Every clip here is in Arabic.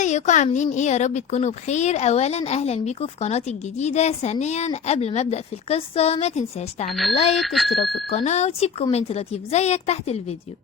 ازيكم عاملين ايه؟ يا رب تكونوا بخير. اولا اهلا بيكم في قناتي الجديده. ثانيا قبل ما ابدا في القصه ما تنساش تعمل لايك واشتراك في القناه وتسيب كومنت لطيف زيك تحت الفيديو.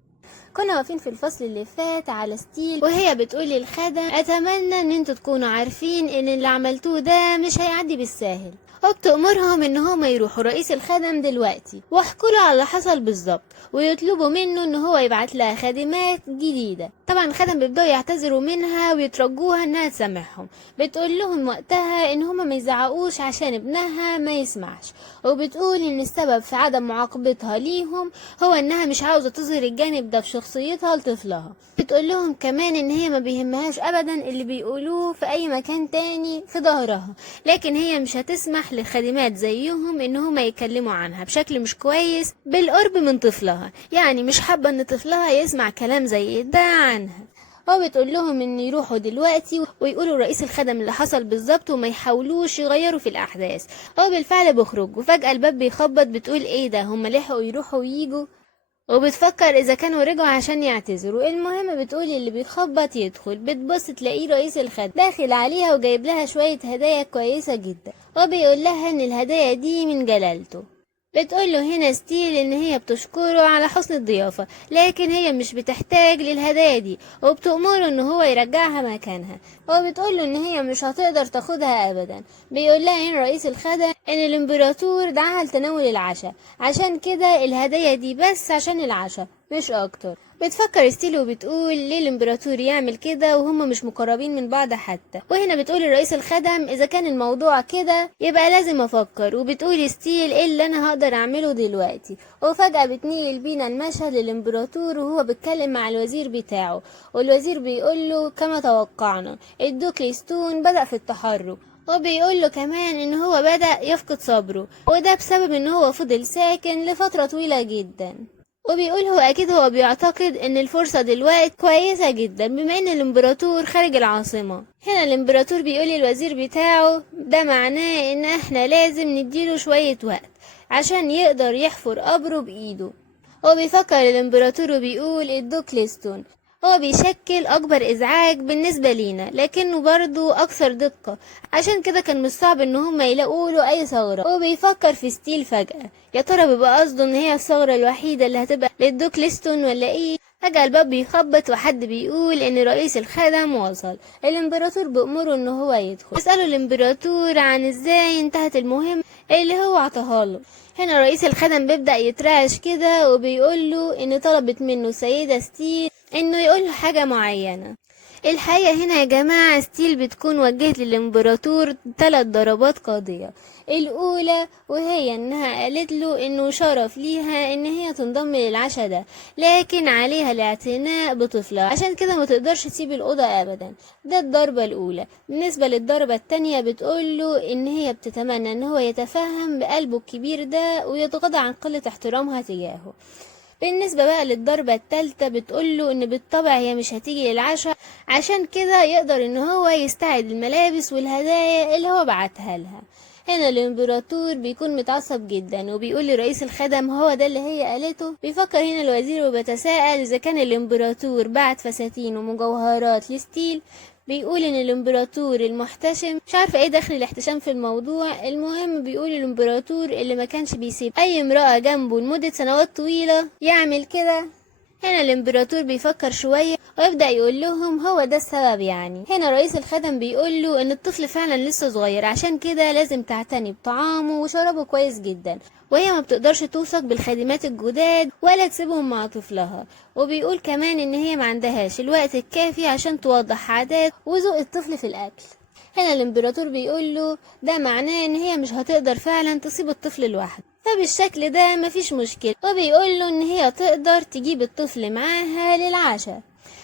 كنا واقفين في الفصل اللي فات على ستيل وهي بتقول للخدم اتمنى ان انتوا تكونوا عارفين ان اللي عملتوه ده مش هيعدي بالساهل، وبتأمرهم ان هما يروحوا رئيس الخدم دلوقتي واحكوا له على اللي حصل بالظبط ويطلبوا منه ان هو يبعت لها خادمات جديده. طبعا الخدم بيبداوا يعتذروا منها ويترجوها انها تسامحهم. بتقول لهم وقتها ان هما ما يزعقوش عشان ابنها ما يسمعش، وبتقول ان السبب في عدم معاقبتها ليهم هو انها مش عاوزه تظهر الجانب ده في شخصيتها لطفلها. بتقول لهم كمان ان هي ما بيهمهاش ابدا اللي بيقولوه في اي مكان تاني في ظهرها، لكن هي مش هتسمح للخادمات زيهم ان هما يتكلموا عنها بشكل مش كويس بالقرب من طفلها. يعني مش حابه ان طفلها يسمع كلام زي ده عنها. وبتقول لهم ان يروحوا دلوقتي ويقولوا رئيس الخدم اللي حصل بالظبط وما يحاولوش يغيروا في الاحداث. وبالفعل بيخرجوا، وفجاه الباب بيخبط. بتقول ايه ده، هما لحقوا يروحوا ويجوا؟ وبتفكر اذا كانوا رجعوا عشان يعتذروا. المهم بتقول اللي بيخبط يدخل. بتبص تلاقيه رئيس الخدمة داخل عليها وجايب لها شوية هدايا كويسة جدا، وبيقول لها ان الهدايا دي من جلالته. بتقول له هنا ستيل ان هي بتشكره على حسن الضيافة، لكن هي مش بتحتاج للهدايا دي، وبتأمره ان هو يرجعها مكانها. وبتقول له ان هي مش هتقدر تاخدها ابدا. بيقول لها هنا رئيس الخدم ان الامبراطور دعاها لتناول العشاء، عشان كده الهدايا دي بس عشان العشاء مش اكتر. بتفكر ستيل وبتقول ليه الامبراطور يعمل كده وهم مش مقربين من بعض حتى. وهنا بتقول لرئيس الخدم اذا كان الموضوع كده يبقى لازم افكر. وبتقول ستيل ايه اللي انا هقدر اعمله دلوقتي. وفجأة بتنقل بينا المشهد للامبراطور وهو بيتكلم مع الوزير بتاعه، والوزير بيقول له كما توقعنا الدوق ليستون بدأ في التحرك، وبيقول له كمان ان هو بدأ يفقد صبره، وده بسبب ان هو فضل ساكن لفترة طويلة جدا. وبيقول هو اكيد هو بيعتقد ان الفرصة دلوقتي كويسة جدا بما ان الامبراطور خارج العاصمة. هنا الامبراطور بيقول للوزير بتاعه ده معناه ان احنا لازم نديله شوية وقت عشان يقدر يحفر قبره بايده. هو بيفكر الامبراطور وبيقول الدوق ليستون هو بيشكل اكبر ازعاج بالنسبة لينا، لكنه برضو اكثر دقة، عشان كده كان مش صعب ان هم يلاقوا له اي ثغرة. هو بيفكر في ستيل فجأة، يا ترى بيبقى قصده ان هي الثغرة الوحيدة اللي هتبقى للدوق ليستون ولا ايه؟ فجأة الباب بيخبط وحد بيقول ان رئيس الخدم وصل. الامبراطور بأمره ان هو يدخل. يسأله الامبراطور عن ازاي انتهت المهمة اللي هو عطاها. هنا رئيس الخدم بيبدأ يترعش كده وبيقول له ان طلبت منه سيدة ستيل انه يقول له حاجة معينة. الحقيقة هنا يا جماعة ستيل بتكون وجهت للامبراطور 3 ضربات قاضية. الاولى وهي انها قالت له انه شرف ليها ان هي تنضم للعشاء ده، لكن عليها الاعتناء بطفلها عشان كده ما تقدرش تسيب الاوضة ابدا. ده الضربة الاولى. بالنسبة للضربة التانية بتقول له ان هي بتتمنى ان هو يتفهم بقلبه الكبير ده ويتغاضى عن قلة احترامها تجاهه. بالنسبة بقى للضربة التالتة بتقوله ان بالطبع هي مش هتيجي للعشاء، عشان كده يقدر ان هو يستعد الملابس والهدايا اللي هو بعتها لها. هنا الامبراطور بيكون متعصب جدا وبيقول لرئيس الخدم هو ده اللي هي قالته. بيفكر هنا الوزير وبيتساءل اذا كان الامبراطور بعت فساتين ومجوهرات لستيل. بيقول ان الامبراطور المحتشم مش عارفه ايه دخل الاحتشام في الموضوع. المهم بيقول الامبراطور اللي ما كانش بيسيب اي امرأة جنبه لمدة سنوات طويلة يعمل كده. هنا الامبراطور بيفكر شوية ويبدأ يقول لهم هو ده السبب. يعني هنا رئيس الخدم بيقول له ان الطفل فعلا لسه صغير، عشان كده لازم تعتني بطعامه وشرابه كويس جدا، وهي ما بتقدرش توثق بالخادمات الجداد ولا تسيبهم مع طفلها. وبيقول كمان ان هي ما عندهاش الوقت الكافي عشان توضح عادات وذوق الطفل في الاكل. هنا الامبراطور بيقول له ده معناه ان هي مش هتقدر فعلا تصيب الطفل لوحده، فبالشكل ده مفيش مشكلة. وبيقول له ان هي تقدر تجيب الطفل معاها للعشاء.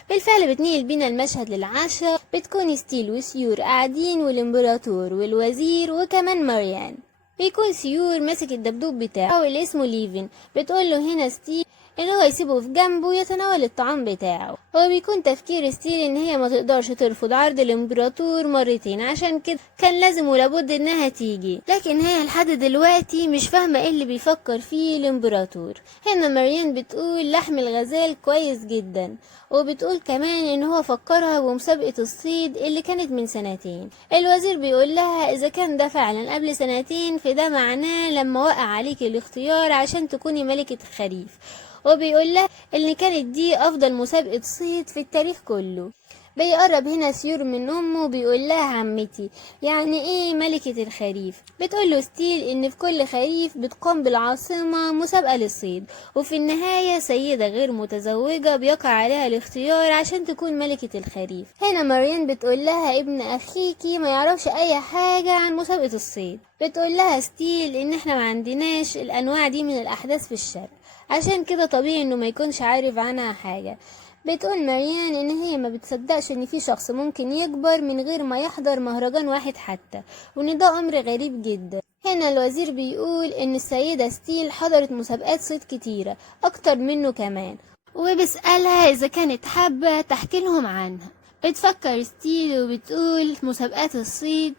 بالفعل بتنقل بينا المشهد للعشاء. بتكون ستيل وسيور قاعدين والامبراطور والوزير وكمان ماريان. بيكون سيور ماسك الدبدوب بتاعه اللي اسمه ليفن. بتقول له هنا ستيل ان هو يسيبه في جنبه ويتناول الطعام بتاعه. هو بيكون تفكير ستيل ان هي ما تقدرش ترفض عرض الامبراطور مرتين، عشان كده كان لازم ولابد انها تيجي. لكن هي لحد دلوقتي مش فاهمة ايه اللي بيفكر فيه الامبراطور. هنا ماريان بتقول لحم الغزال كويس جدا، وبتقول كمان ان هو فكرها بمسابقة الصيد اللي كانت من سنتين. الوزير بيقول لها اذا كان ده فعلا قبل سنتين فده معناه لما وقع عليك الاختيار عشان تكوني ملكة الخريف، وبيقول لها ان كانت دي افضل مسابقة صيد في التاريخ كله. بيقرب هنا سيور من امه وبيقول لها عمتي، يعني ايه ملكة الخريف؟ بتقول له ستيل ان في كل خريف بتقام بالعاصمة مسابقة للصيد، وفي النهاية سيدة غير متزوجة بيقع عليها الاختيار عشان تكون ملكة الخريف. هنا ماريان بتقول لها ابن اخيكي ما يعرفش اي حاجة عن مسابقة الصيد. بتقول لها ستيل ان احنا ما عندناش الانواع دي من الاحداث في الشرق، عشان كده طبيعي انه ما يكونش عارف عنها حاجة. بتقول ماريان ان هي ما بتصدقش ان في شخص ممكن يكبر من غير ما يحضر مهرجان واحد حتى، وان ده امر غريب جدا. هنا الوزير بيقول ان السيدة ستيل حضرت مسابقات صيد كتيرة اكتر منه كمان، وبسألها اذا كانت حابة تحكي لهم عنها. بتفكر ستيل وبتقول مسابقات الصيد،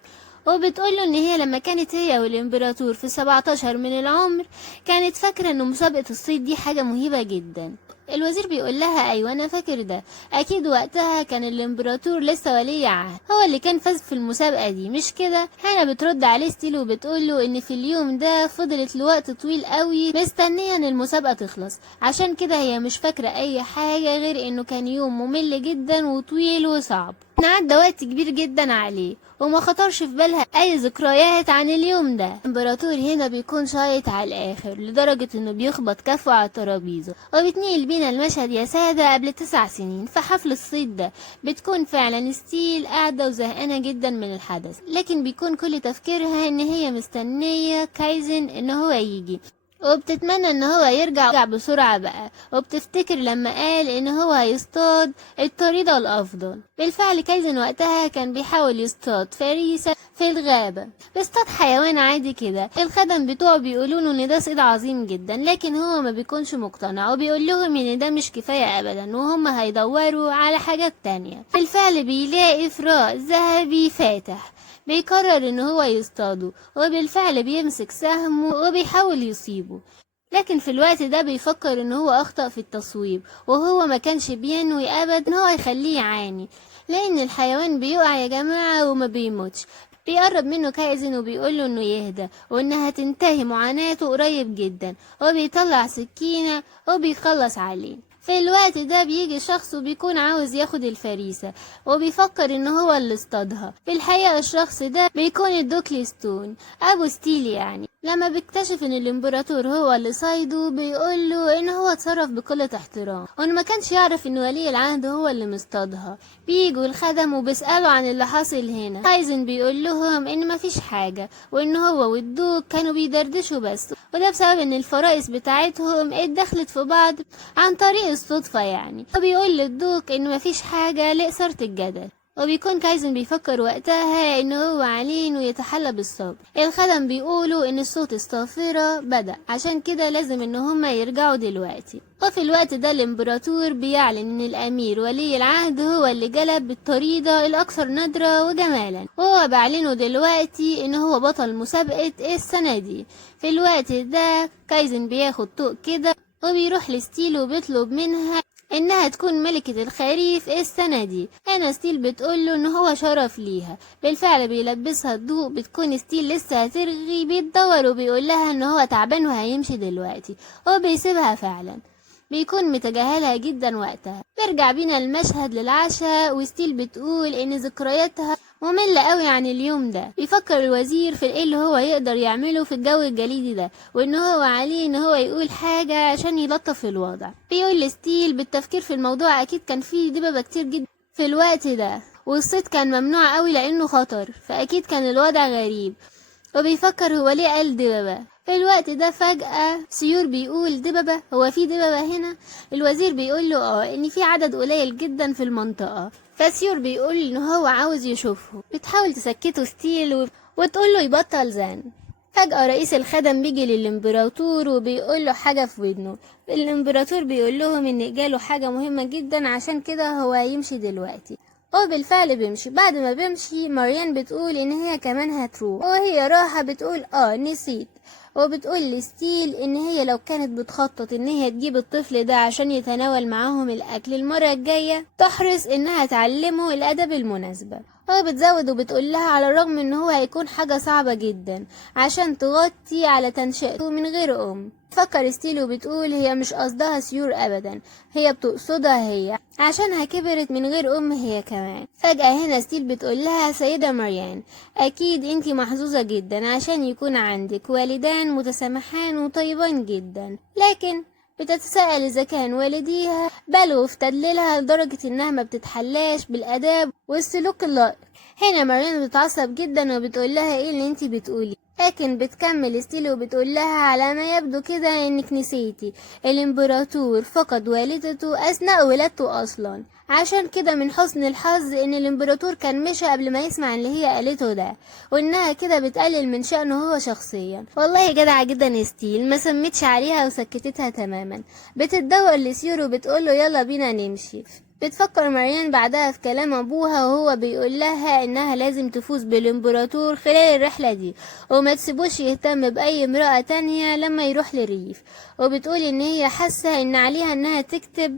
وبتقوله ان هي لما كانت هي والامبراطور في 17 من العمر كانت فاكرة ان مسابقة الصيد دي حاجة مهيبة جدا. الوزير بيقول لها ايوه انا فاكر ده، اكيد وقتها كان الامبراطور لسه ولي عهد، هو اللي كان فاز في المسابقة دي مش كده؟ هنا بترد عليه ستيل وبتقوله ان في اليوم ده فضلت لوقت طويل قوي مستنية ان المسابقة تخلص، عشان كده هي مش فاكرة اي حاجة غير انه كان يوم ممل جدا وطويل وصعب، عدى وقت كبير جدا عليه وما خطرش في بالها اي ذكريات عن اليوم ده. الامبراطور هنا بيكون شايط على الاخر لدرجة انه بيخبط كفه على الترابيزة. وبتنقل بينا المشهد يا سادة قبل 9 سنين في حفل الصيد ده. بتكون فعلا ستيل قاعدة وزهقانة جدا من الحدث، لكن بيكون كل تفكيرها ان هي مستنية كايزن ان هو يجي، وبتتمنى ان هو يرجع بسرعة بقى، وبتفتكر لما قال ان هو هيصطاد الطريدة الافضل. بالفعل كايزن وقتها كان بيحاول يصطاد فريسة في الغابة، بيصطاد حيوان عادي كده. الخدم بتوعه بيقولوله ان ده صيد عظيم جدا، لكن هو ما بيكونش مقتنع وبيقول لهم ان ده مش كفاية ابدا وهم هيدوروا على حاجات تانية. بالفعل بيلاقي فراء ذهبي فاتح، بيقرر ان هو يصطاده، وبالفعل بيمسك سهمه وبيحاول يصيبه. لكن في الوقت ده بيفكر ان هو اخطأ في التصويب، وهو ما كانش بينوي ابدا ان هو يخليه يعاني، لان الحيوان بيقع يا جماعة وما بيموتش. بيقرب منه كايزن وبيقوله انه يهدى وانها تنتهي معاناته قريب جدا، وبيطلع سكينة وبيخلص عليه. في الوقت ده بيجي شخص وبيكون عاوز ياخد الفريسة، وبيفكر ان هو اللي اصطادها. في الحقيقة الشخص ده بيكون الدوكلي ستون ابو ستيل يعني. لما بيكتشف ان الامبراطور هو اللي صايده بيقوله ان هو اتصرف بكل احترام، وانه ما كانش يعرف ان ولي العهد هو اللي مصطادها. بيجوا الخدم وبيسألوا عن اللي حاصل هنا. كايزن بيقول لهم ان مفيش حاجة، وان هو والدوك كانوا بيدردشوا بس، وده بسبب ان الفرائس بتاعتهم اتدخلت في بعض عن طريق الصدفة يعني. وبيقول للدوك ان مفيش حاجة لإثارة الجدل، وبيكون كايزن بيفكر وقتها ان هو عليه انه يتحلى بالصبر. الخدم بيقولوا ان الصوت الصافرة بدأ، عشان كده لازم ان هما يرجعوا دلوقتي. وفي الوقت ده الامبراطور بيعلن ان الامير ولي العهد هو اللي جلب بالطريدة الاكثر ندرة وجمالا، وهو بيعلنه دلوقتي ان هو بطل مسابقة السنة دي. في الوقت ده كايزن بياخد طوق كده وبيروح لستيل وبيطلب منها انها تكون ملكة الخريف السنة دي. هنا ستيل بتقوله ان هو شرف ليها. بالفعل بيلبسها الضوء، بتكون ستيل لسه هترغي، بيتدور وبيقول لها ان هو تعبان وهيمشي دلوقتي، وبيسيبها فعلا. بيكون متجاهلها جدا وقتها. بيرجع بينا المشهد للعشاء، وستيل بتقول ان ذكرياتها مملة قوي عن اليوم ده. بيفكر الوزير في ايه اللي هو يقدر يعمله في الجو الجليدي ده، وان هو عليه ان هو يقول حاجة عشان يلطف الوضع. بيقول لستيل بالتفكير في الموضوع اكيد كان فيه دببة كتير جدا في الوقت ده، والصيد كان ممنوع قوي لانه خطر، فاكيد كان الوضع غريب. وبيفكر هو ليه قال دببة. في الوقت ده فجأة سيور بيقول دببة، هو في دببة هنا؟ الوزير بيقول له ان في عدد قليل جدا في المنطقة. فسيور بيقول ان هو عاوز يشوفه. بتحاول تسكته ستيل وتقول له يبطل زن. فجأة رئيس الخدم بيجي للإمبراطور وبيقول له حاجة في ودنه. الإمبراطور بيقول لهم إن جاله حاجة مهمة جدا، عشان كده هو هيمشي دلوقتي. هو بالفعل بيمشي. بعد ما بيمشي ماريان بتقول إن هي كمان هتروح، وهي راحة بتقول نسيت. وبتقول لستيل ان هي لو كانت بتخطط ان هي تجيب الطفل ده عشان يتناول معاهم الاكل المرة الجاية، تحرص انها تعلمه الادب المناسبة. هو بتزود وبتقول لها على الرغم ان هو هيكون حاجة صعبة جدا عشان تغطي على تنشئته من غير ام. فكر ستيل وبتقول هي مش قصدها سيور ابدا، هي بتقصدها هي عشانها كبرت من غير ام هي كمان. فجأة هنا ستيل بتقول لها سيدة مريان، اكيد انتي محظوظة جدا عشان يكون عندك والدان متسامحان وطيبان جدا، لكن بتتساءل اذا كان والديها بلغوا في تدليلها لدرجة انها ما بتتحلاش بالاداب والسلوك اللائق. هنا مريان بتتعصب جدا وبتقول لها ايه اللي انتي بتقولي، لكن بتكمل ستيل وبتقول لها على ما يبدو كده انك نسيتي الامبراطور فقد والدته اثناء ولادته اصلا، عشان كده من حسن الحظ ان الامبراطور كان مشى قبل ما يسمع اللي هي قالته ده، وانها كده بتقلل من شأنه هو شخصيا. والله جدعة جدا ستيل، ما سمتش عليها وسكتتها تماما. بتتدور لسيور وبتقوله يلا بينا نمشي. بتفكر مريان بعدها في كلام ابوها وهو بيقول لها انها لازم تفوز بالامبراطور خلال الرحلة دي، وما تسيبوش يهتم باي امرأة تانية لما يروح للريف. وبتقول ان هي حاسة ان عليها انها تكتب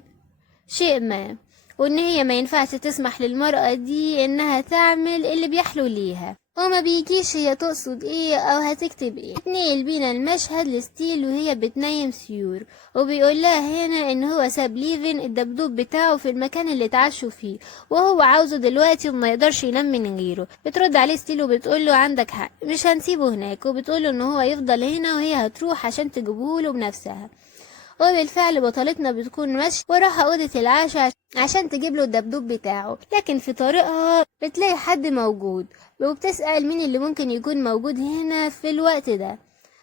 شيء ما، وان هي ما ينفعش تسمح للمرأة دي انها تعمل اللي بيحلو ليها، وما بيجيش هي تقصد ايه او هتكتب ايه. اتنقل بينا المشهد لستيل وهي بتنيم سيور، وبيقول لها هنا ان هو ساب ليفن الدبدوب بتاعه في المكان اللي اتعشوا فيه، وهو عاوزه دلوقتي وما يقدرش ينام من غيره. بترد عليه ستيل وبتقول له عندك حق، مش هنسيبه هناك، وبتقول له ان هو يفضل هنا وهي هتروح عشان تجيبهوله بنفسها. وبالفعل بطلتنا بتكون ماشية وراح أوضة العشاء عشان تجيب له الدبدوب بتاعه، لكن في طريقها بتلاقي حد موجود وبتسأل مين اللي ممكن يكون موجود هنا في الوقت ده.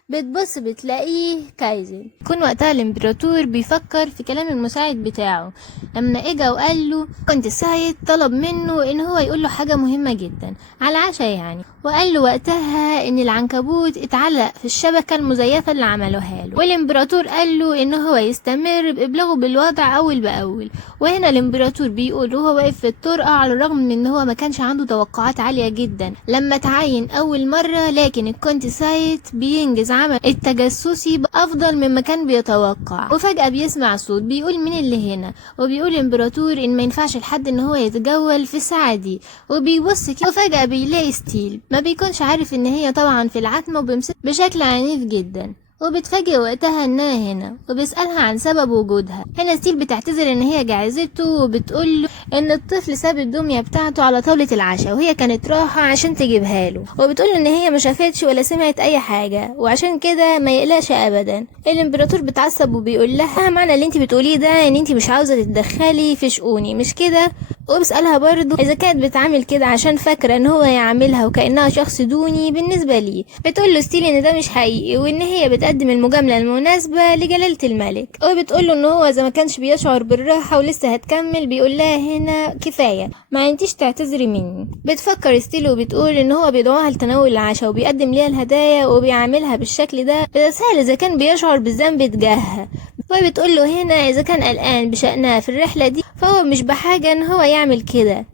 بتبص بتلاقيه كايزن. يكون وقتها الامبراطور بيفكر في كلام المساعد بتاعه لما اجا وقال له كنت سايد طلب منه ان هو يقول له حاجة مهمة جدا على العشاء يعني، وقال له وقتها ان العنكبوت اتعلق في الشبكة المزيفة اللي عملوها له، والامبراطور قال له ان هو يستمر بإبلاغه بالوضع اول باول. وهنا الامبراطور بيقول وهو واقف في الطرقة على الرغم من ان هو ما كانش عنده توقعات عالية جدا لما تعين اول مرة، لكن الكونت سايد بينجز عمل التجسسي بأفضل مما كان بيتوقع. وفجأة بيسمع صوت بيقول مين اللي هنا، وبيقول الامبراطور ان ما ينفعش لحد ان هو يتجول في الساعة دي، وبيبص كده وفجأة بيلاقي ستيل ما بيكونش عارف ان هي طبعا في العتمة وبيمسك بشكل عنيف جدا، وبتفاجئ وقتها انها هنا وبيسألها عن سبب وجودها. هنا ستيل بتعتذر ان هي جعزته وبتقول له ان الطفل ساب الدمية بتاعته على طاولة العشاء وهي كانت رايحة عشان تجيبها له، وبتقول ان هي ما شافتش ولا سمعت اي حاجة وعشان كده ما يقلقش ابدا. الامبراطور بتعصب وبيقول لها معنى اللي انت بتقوليه ده ان انت مش عاوزة تتدخلي في شؤوني مش كده، وبسألها برضو اذا كانت بتعمل كده عشان فاكرة ان هو يعملها وكأنها شخص دوني بالنسبة لي. بتقول له ستيل ان ده مش حقيقي وان هي بتقدم المجاملة المناسبة لجلالة الملك، وبتقول له ان هو اذا ما كانش بيشعر بالراحة ولسه هتكمل بيقول لها هنا كفاية ما انتيش تعتذري مني. بتفكر ستيل وبتقول ان هو بيدعوها لتناول العشاء وبيقدم ليها الهدايا وبيعاملها بالشكل ده، بتسأل اذا كان بيشعر بالذنب تجاهها، وبتقول له هنا اذا كان قلقان بشأنها في الرحلة دي فهو مش بحاجة ان هو يعمل كده،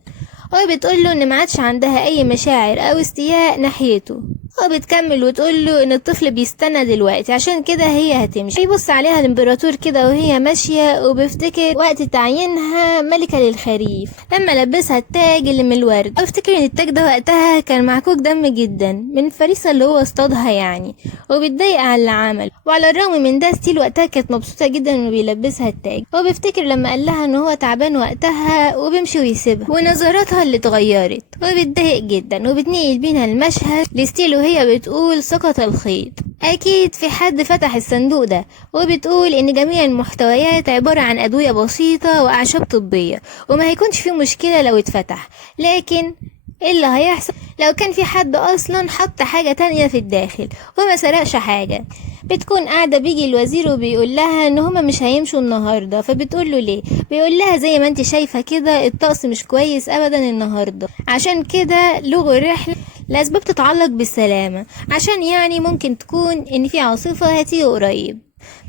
وبتقول له ان ما عادش عندها اي مشاعر او استياء ناحيته. وبتكمل وتقول له ان الطفل بيستنى دلوقتي عشان كده هي هتمشي. بيبص عليها الامبراطور كده وهي ماشيه وبيفتكر وقت تعيينها ملكه للخريف لما لبسها التاج اللي من الورد، وبيفتكر ان التاج ده وقتها كان معكوك دم جدا من الفريسه اللي هو اصطادها يعني، وبتضايق على اللي عمل. وعلى الرغم من ده ستيل وقتها كانت مبسوطه جدا انه بيلبسها التاج، وبيفتكر لما قال لها ان هو تعبان وقتها وبيمشي ويسيبها ونظراتها اللي اتغيرت، وبتضايق جدا. وبتنقل بينا المشهد لستيل وهي بتقول سقط الخيط، اكيد في حد فتح الصندوق ده، وبتقول ان جميع المحتويات عبارة عن ادوية بسيطة واعشاب طبية وما هيكونش فيه مشكلة لو اتفتح، لكن ايه اللي هيحصل لو كان في حد اصلا حط حاجة تانية في الداخل وما سرقش حاجة. بتكون قاعدة بيجي الوزير وبيقول لها ان هما مش هيمشوا النهاردة، فبتقول له ليه؟ بيقول لها زي ما انت شايفة كده الطقس مش كويس ابدا النهاردة، عشان كده لغوا الرحلة لأسباب تتعلق بالسلامة، عشان يعني ممكن تكون ان في عاصفة هتيجي قريب.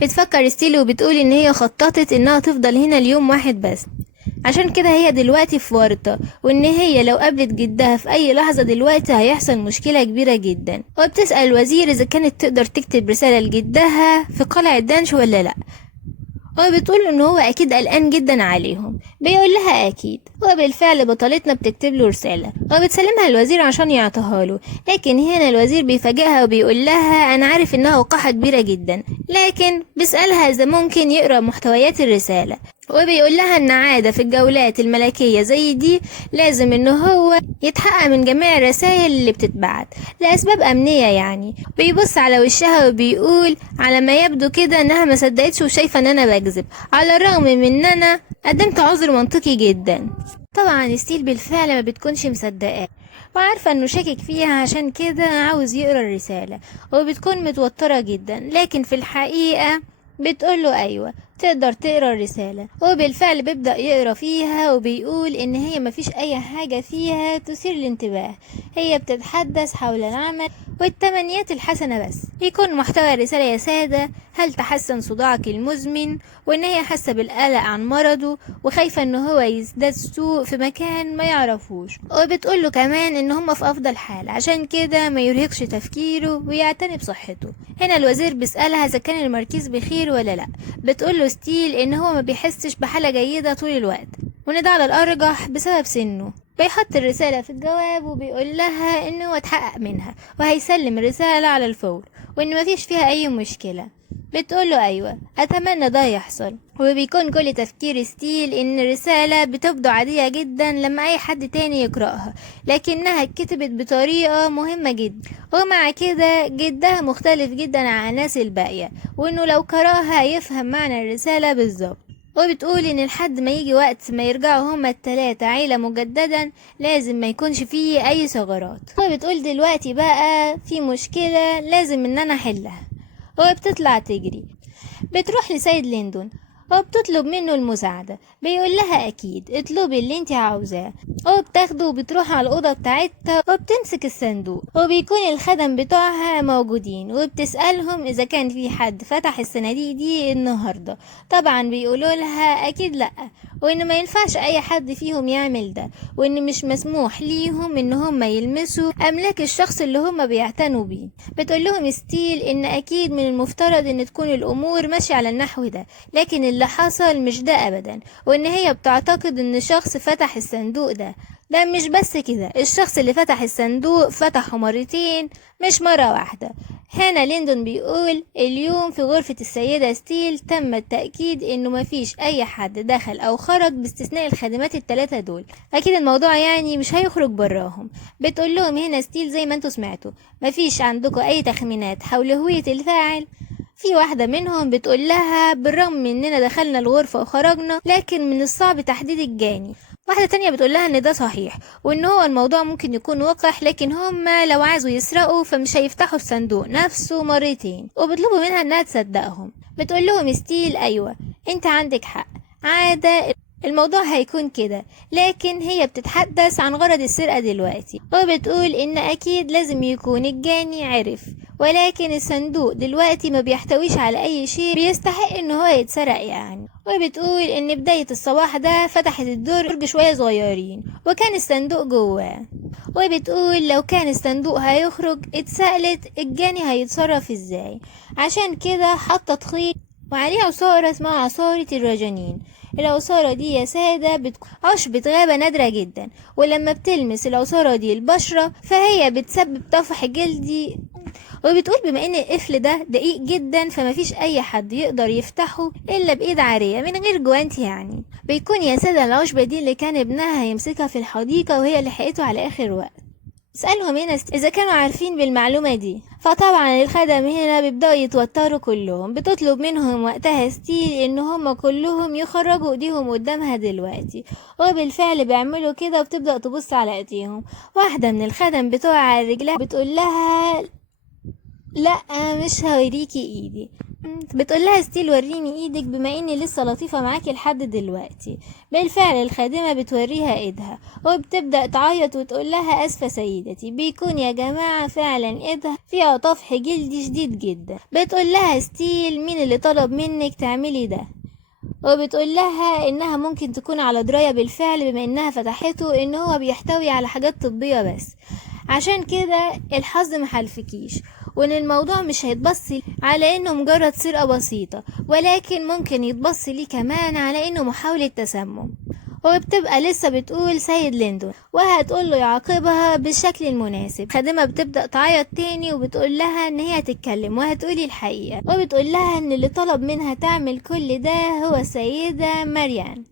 بتفكر ستيلي وبتقول ان هي خططت انها تفضل هنا اليوم واحد بس، عشان كده هي دلوقتي في ورطة، وان هي لو قابلت جدها في اي لحظة دلوقتي هيحصل مشكلة كبيرة جدا. وبتسأل الوزير اذا كانت تقدر تكتب رسالة لجدها في قلعة دانش ولا لا، وبتقول ان هو اكيد قلقان جدا عليهم. بيقول لها اكيد، وبالفعل بطلتنا بتكتب له رساله وبتسلمها الوزير عشان يعطيها له. لكن هنا الوزير بيفاجئها وبيقول لها انا عارف انها وقاحه كبيره جدا، لكن بيسالها اذا ممكن يقرا محتويات الرساله، وبيقول لها ان عادة في الجولات الملكية زي دي لازم ان هو يتحقق من جميع الرسائل اللي بتتبعت لاسباب امنية يعني. بيبص على وشها وبيقول على ما يبدو كده انها ما صدقتش وشايفة ان انا بكذب، على الرغم من ان انا قدمت عذر منطقي جدا. طبعا ستيل بالفعل ما بتكونش مصدقاه وعارفة انه شاكك فيها، عشان كده عاوز يقرا الرسالة وبتكون متوترة جدا. لكن في الحقيقة بتقوله ايوه تقدر تقرا الرسالة، وبالفعل بيبدأ يقرا فيها وبيقول ان هي مفيش اي حاجة فيها تثير الانتباه، هي بتتحدث حول العمل والتمنيات الحسنة بس. يكون محتوى الرسالة يا سادة: هل تحسن صداعك المزمن؟ وان هي حاسة بالقلق عن مرضه وخايفة ان هو يزداد سوء في مكان ما يعرفوش، وبتقوله كمان ان هم في افضل حال عشان كده ما يرهقش تفكيره ويعتني بصحته. هنا الوزير بيسألها اذا كان المركز بخير ولا لا، بتقوله ستيل ان هو ما بيحسش بحالة جيدة طول الوقت، وان ده على الارجح بسبب سنه. بيحط الرسالة في الجواب وبيقول لها ان هو اتحقق منها وهيسلم الرسالة على الفور وان مفيش فيها اي مشكلة. بتقوله ايوه اتمنى ده يحصل. وبيكون كل تفكير ستيل ان الرسالة بتبدو عادية جدا لما اي حد تاني يقرأها، لكنها اتكتبت بطريقة مهمة جدا، ومع كده جدها مختلف جدا عن الناس الباقية، وانه لو قرأها يفهم معنى الرسالة بالظبط. وبتقول ان لحد ما يجي وقت ما يرجعوا هما التلاتة عيلة مجددا لازم ما يكونش فيه اي ثغرات. وبتقول دلوقتي بقى في مشكلة لازم ان انا احلها، وبتطلع تجري. بتروح لسيد ليندون وبتطلب منه المساعدة، بيقول لها اكيد اطلبي اللي انت عاوزاه، وبتاخده وبتروح على الأوضة بتاعتها وبتمسك الصندوق، وبيكون الخدم بتوعها موجودين وبتسألهم اذا كان في حد فتح الصناديق دي النهاردة. طبعا بيقولوا لها اكيد لا، وان ما ينفعش اي حد فيهم يعمل ده، وان مش مسموح ليهم ان هم يلمسوا املاك الشخص اللي هم بيعتنوا بيه. بتقول لهم ستيل ان اكيد من المفترض ان تكون الامور ماشية على النحو ده، لكن اللي حصل مش ده ابدا، وان هي بتعتقد ان شخص فتح الصندوق ده مش بس كده، الشخص اللي فتح الصندوق فتحه مرتين مش مرة واحدة. هنا ليندون بيقول اليوم في غرفة السيدة ستيل تم التأكيد انه مفيش اي حد دخل او خرج باستثناء الخادمات التلاتة دول، اكيد الموضوع يعني مش هيخرج براهم. بتقول لهم هنا ستيل زي ما انتوا سمعتوا مفيش عندكم اي تخمينات حول هوية الفاعل. في واحدة منهم بتقول لها بالرغم من اننا دخلنا الغرفة وخرجنا لكن من الصعب تحديد الجاني. واحدة تانية بتقول لها ان ده صحيح وان هو الموضوع ممكن يكون وقح، لكن هما لو عايزوا يسرقوا فمش هيفتحوا الصندوق نفسه مرتين، وبيطلبوا منها انها تصدقهم. بتقول لهم ستيل ايوه انت عندك حق، عادة الموضوع هيكون كده، لكن هي بتتحدث عن غرض السرقة دلوقتي، وبتقول ان اكيد لازم يكون الجاني عرف، ولكن الصندوق دلوقتي ما بيحتويش على اي شيء بيستحق ان هو يتسرق يعني. وبتقول ان بداية الصباح ده فتحت الدرج شوية صغيرين وكان الصندوق جواه، وبتقول لو كان الصندوق هيخرج اتسألت الجاني هيتصرف ازاي، عشان كده حطت خيط وعليه عصارة اسمها عصارة الرجانين. العصارة دي يا سادة بتكون عشبة غابة نادرة جدا، ولما بتلمس العصارة دي البشرة فهي بتسبب طفح جلدي. وبتقول بما ان القفل ده دقيق جدا فمفيش اي حد يقدر يفتحه الا بايد عارية من غير جوانتي يعني. بيكون يا سادة العشبة دي اللي كان ابنها هيمسكها في الحديقة وهي لحقته على اخر وقت. اسألهم هنا إذا كانوا عارفين بالمعلومة دي. فطبعا الخدم هنا بيبدأوا يتوتروا كلهم. بتطلب منهم وقتها ستيل إن هم كلهم يخرجوا ايديهم قدامها دلوقتي، وبالفعل بيعملوا كده وبتبدأ تبص على ايديهم. واحدة من الخدم بتقع على رجلها بتقول لها لا مش هوريكي ايدي. بتقول لها ستيل وريني ايدك بما اني لسه لطيفة معاكي لحد دلوقتي. بالفعل الخادمة بتوريها ايدها وبتبدأ تعيط وتقول لها اسفة سيدتي. بيكون يا جماعة فعلا ايدها فيها طفح جلدي شديد جدا. بتقول لها ستيل مين اللي طلب منك تعملي ده، وبتقول لها انها ممكن تكون على دراية بالفعل بما انها فتحته ان هو بيحتوي على حاجات طبية بس، عشان كده الحظ محلفكيش، وان الموضوع مش هيتبص على انه مجرد سرقة بسيطة، ولكن ممكن يتبص ليه كمان على انه محاولة تسمم. وبتبقى لسه بتقول سيد ليندون وهتقول له يعاقبها بالشكل المناسب. خادمة بتبدأ تعيط تاني وبتقول لها ان هي تتكلم وهتقولي الحقيقة، وبتقول لها ان اللي طلب منها تعمل كل ده هو السيدة ماريان.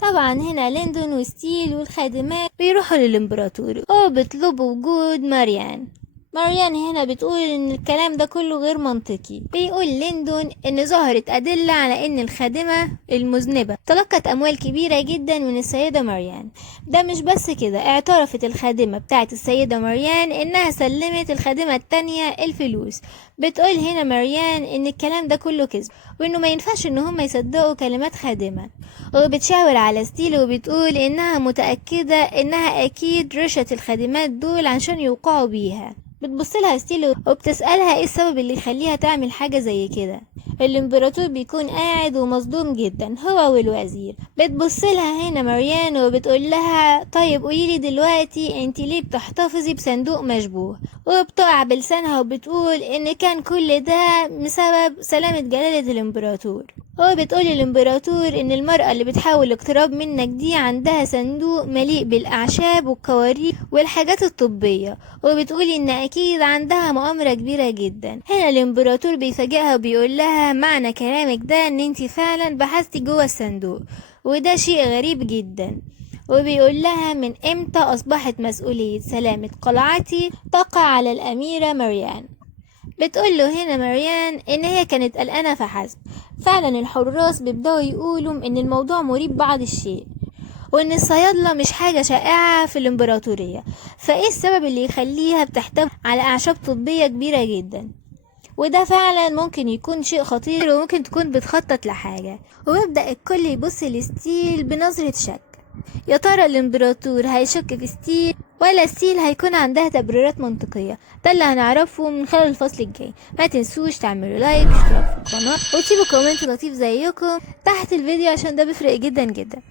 طبعا هنا ليندون وستيل والخادمات بيروحوا للإمبراطور وبيطلبوا وجود ماريان. ماريان هنا بتقول ان الكلام ده كله غير منطقي. بيقول ليندون ان ظهرت ادلة على ان الخادمة المذنبة تلقت اموال كبيرة جدا من السيدة ماريان. ده مش بس كده، اعترفت الخادمة بتاعت السيدة ماريان انها سلمت الخادمة التانية الفلوس. بتقول هنا ماريان ان الكلام ده كله كذب وانه ما ينفعش ان هم يصدقوا كلمات خادمة. وبتشاور على ستيل وبتقول انها متأكدة انها اكيد رشت الخادمات دول عشان يوقعوا بيها. بتبصلها ستيل وبتسألها ايه السبب اللي يخليها تعمل حاجة زي كده. الامبراطور بيكون قاعد ومصدوم جدا هو والوزير. بتبصلها هنا ماريان وبتقول لها طيب قوليلي دلوقتي انت ليه بتحتفظي بصندوق مشبوه، وبتقع بلسانها وبتقول ان كان كل ده بسبب سلامة جلالة الامبراطور. وبتقول الامبراطور ان المرأة اللي بتحاول الاقتراب منك دي عندها صندوق مليء بالاعشاب والقوارير والحاجات الطبية، وبتقولي ان اكيد عندها مؤامرة كبيرة جدا. هنا الامبراطور بيفاجئها وبيقول لها معنى كلامك ده ان انتي فعلا بحثتي جوه الصندوق، وده شيء غريب جدا. وبيقول لها من امتى اصبحت مسؤولية سلامة قلعتي تقع على الاميرة ماريان. بتقول له هنا ماريان ان هي كانت قلقانة فحسب. فعلا الحراس بيبدأوا يقولوا ان الموضوع مريب بعض الشيء، وان الصيادلة مش حاجة شائعة في الامبراطورية، فايه السبب اللي يخليها بتحتوي على اعشاب طبية كبيرة جدا؟ وده فعلا ممكن يكون شيء خطير وممكن تكون بتخطط لحاجة. ويبدأ الكل يبص لستيل بنظرة شك. يا ترى الامبراطور هيشك في ستيل ولا ستيل هيكون عندها تبريرات منطقية؟ ده اللي هنعرفه من خلال الفصل الجاي. ما تنسوش تعملوا لايك واشتراك في القناة وتسيبوا كومنت لطيف زيكم تحت الفيديو عشان ده بيفرق جدا جدا.